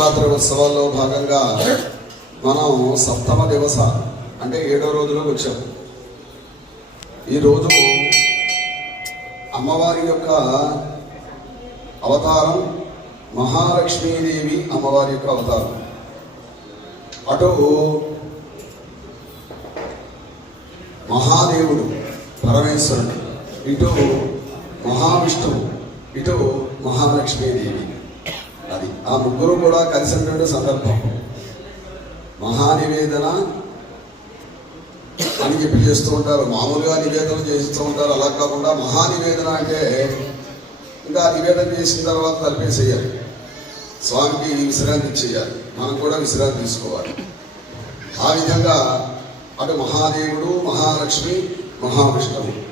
శివరాత్రి ఉత్సవాల్లో భాగంగా మనం సప్తమ దివస అంటే ఏడో రోజులోకి వచ్చాం. ఈరోజు అమ్మవారి యొక్క అవతారం మహాలక్ష్మీదేవి అమ్మవారి యొక్క అవతారం. అటు మహాదేవుడు పరమేశ్వరుడు ఇటు మహావిష్ణువు ఇటు మహాలక్ష్మీదేవి. ఆ ముగ్గురు కూడా కలిసినటువంటి సందర్భం. మహానివేదన అని చెప్పి చేస్తూ ఉంటారు. మామూలుగా నివేదన చేస్తూ ఉంటారు. అలా కాకుండా మహానివేదన అంటే ఇంకా నివేదన చేసిన తర్వాత తలిపేసేయాలి. స్వామికి విశ్రాంతి చేయాలి. మనం కూడా విశ్రాంతి తీసుకోవాలి. ఆ విధంగా అటు మహాదేవుడు మహాలక్ష్మి మహావిష్ణువు.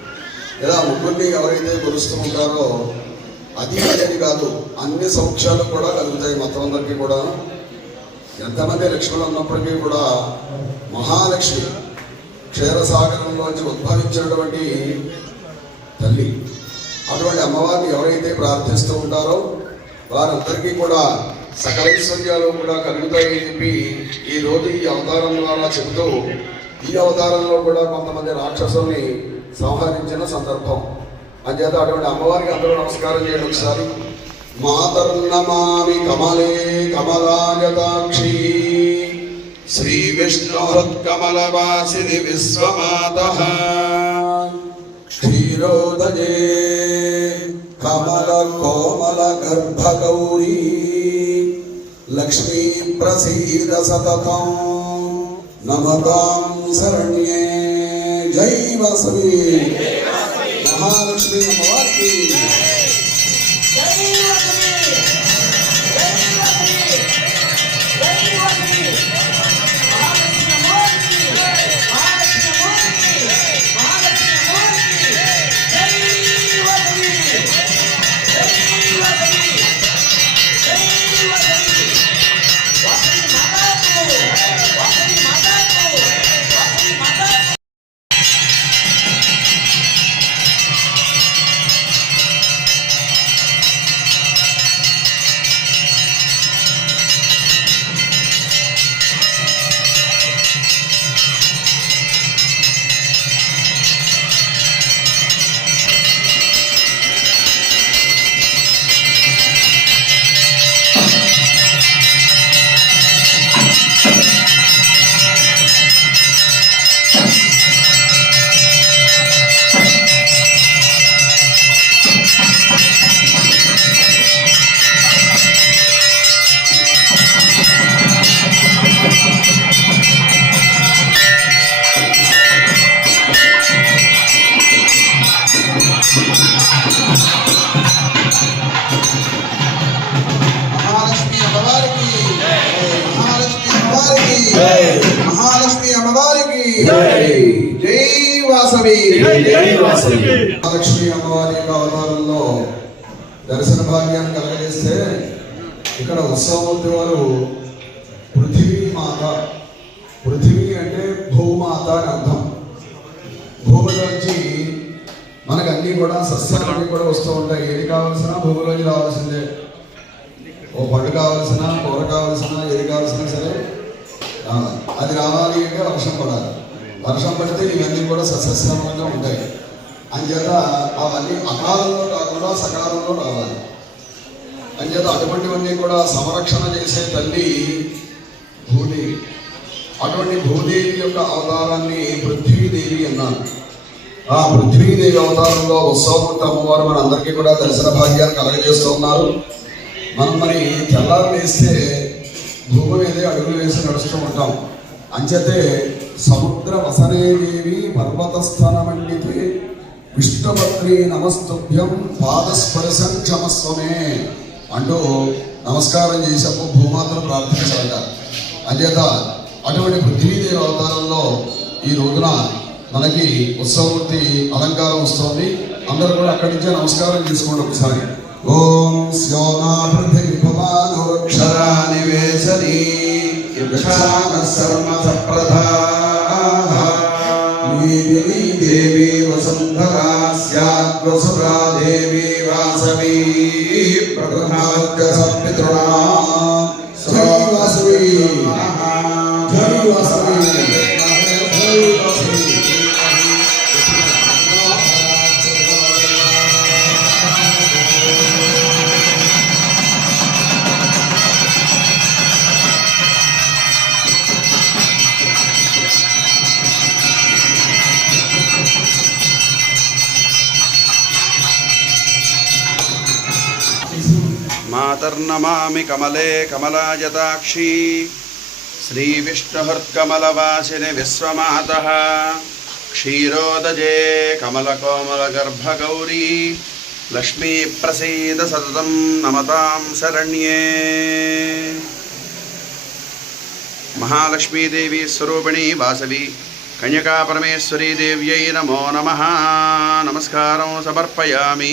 ఇలా ముగ్గురిని ఎవరైతే కొలుస్తూ ఉంటారో అది అని కాదు. అన్ని సౌఖ్యాలు కూడా కలుగుతాయి మొత్తం అందరికీ కూడా. ఎంతమంది లక్ష్మణులు ఉన్నప్పటికీ కూడా మహాలక్ష్మి క్షీరసాగరంలోంచి ఉద్భవించినటువంటి తల్లి. అటువంటి అమ్మవారిని ఎవరైతే ప్రార్థిస్తూ ఉంటారో వారందరికీ కూడా సకలైశ్వర్యాలు కూడా కలుగుతాయని చెప్పి ఈ రోజు ఈ అవతారం ద్వారా చెబుతూ ఈ అవతారంలో కూడా కొంతమంది రాక్షసుల్ని సంహరించిన సందర్భం. అంచేత అటువంటి అమ్మవారికి అందరూ నమస్కారం చేయండి ఒకసారి. మాతర్నమామి కమలే కమలాయతాక్షి శ్రీ విష్ణుహృత్కమలవాసిని విశ్వమాత. క్షీరోదయే కమల కోమల గర్భగౌరీ లక్ష్మీ ప్రసీద సతతం నమతాం శరణ్యే. జై వసవి మహాలక్ష్మి అమ్మవారికి మహాలక్ష్మి అమ్మవారికి మహాలక్ష్మి అమ్మవారికి మహాలక్ష్మి అమ్మవారికి జై వాసవి. జై వాసవి. మహాలక్ష్మి అమ్మవారి యొక్క అవతారంలో దర్శన భాగ్యాన్ని కలగజేస్తే ఇక్కడ ఉత్సవమూర్తి వారు పృథివీ మాత పృథివీ అంటే భూమాత అని అర్థం. కూడా సస్యాలన్నీ కూడా వస్తూ ఉంటాయి. ఏది కావాల్సిన భూమిలోంచి రావాల్సిందే. ఓ పండు కావాల్సిన కూర కావాల్సిన ఏది కావాల్సిన సరే అది రావాలి అంటే వర్షం పడాలి. వర్షం పడితే ఇవన్నీ కూడా సస్యశ్రమంగా ఉంటాయి. అంచేత అవన్నీ అకాలంలో కాకుండా సకాలంలో రావాలి. అంచేత అటువంటివన్నీ కూడా సంరక్షణ చేసే తల్లి భూదేవి. అటువంటి భూదేవి యొక్క అవతారాన్ని పృథ్వీదేవి అన్నారు. ఆ పృథ్వీదేవి అవతారంలో ఉత్సవమూర్తి అమ్మవారు మన అందరికీ కూడా దర్శన భాగ్యాన్ని కలగజేస్తున్నారు మనం మరి తెల్లారు వేస్తే భూమి మీదే అడుగులు వేసి నడుస్తూ ఉంటాం. అంచేతే సముద్ర వసనేదేవి పర్వతస్థానమండితే విష్ణుభద్రి నమస్తుభ్యం పాదస్పర్శం క్షమస్వమే అంటూ నమస్కారం చేసేప్పుడు భూమాతను ప్రార్థించాలట. అంచేత అటువంటి పృథ్వీదేవి అవతారంలో ఈ రోజున మనకి ఉత్సవమూర్తి అలంకారం వస్తుంది. అందరూ కూడా అక్కడి నుంచే నమస్కారం చేసుకోండి ఒకసారి. ఓం స్యోనా పృథివీ భవానురక్షరా నివేశని సర్మ మేదినీ దేవి వసుంధరా స్యాద్వసురా దేవి వాసవి. ప్రగృహాద్య సత్పితృణా. मातर्नमामि कमले कमलायताक्षी श्रीविष्णुहृत्कमलवासिनि विश्वमातः। क्षीरोदजे कमलकोमलगर्भगौरी। लक्ष्मीप्रसीद सततं नमतां शरण्ये। महालक्ष्मीदेवी स्वरूपिणी वासवी। कन्यकापरमेश्वरी देव्यै नमो नमः। नमस्कारं समर्पयामि।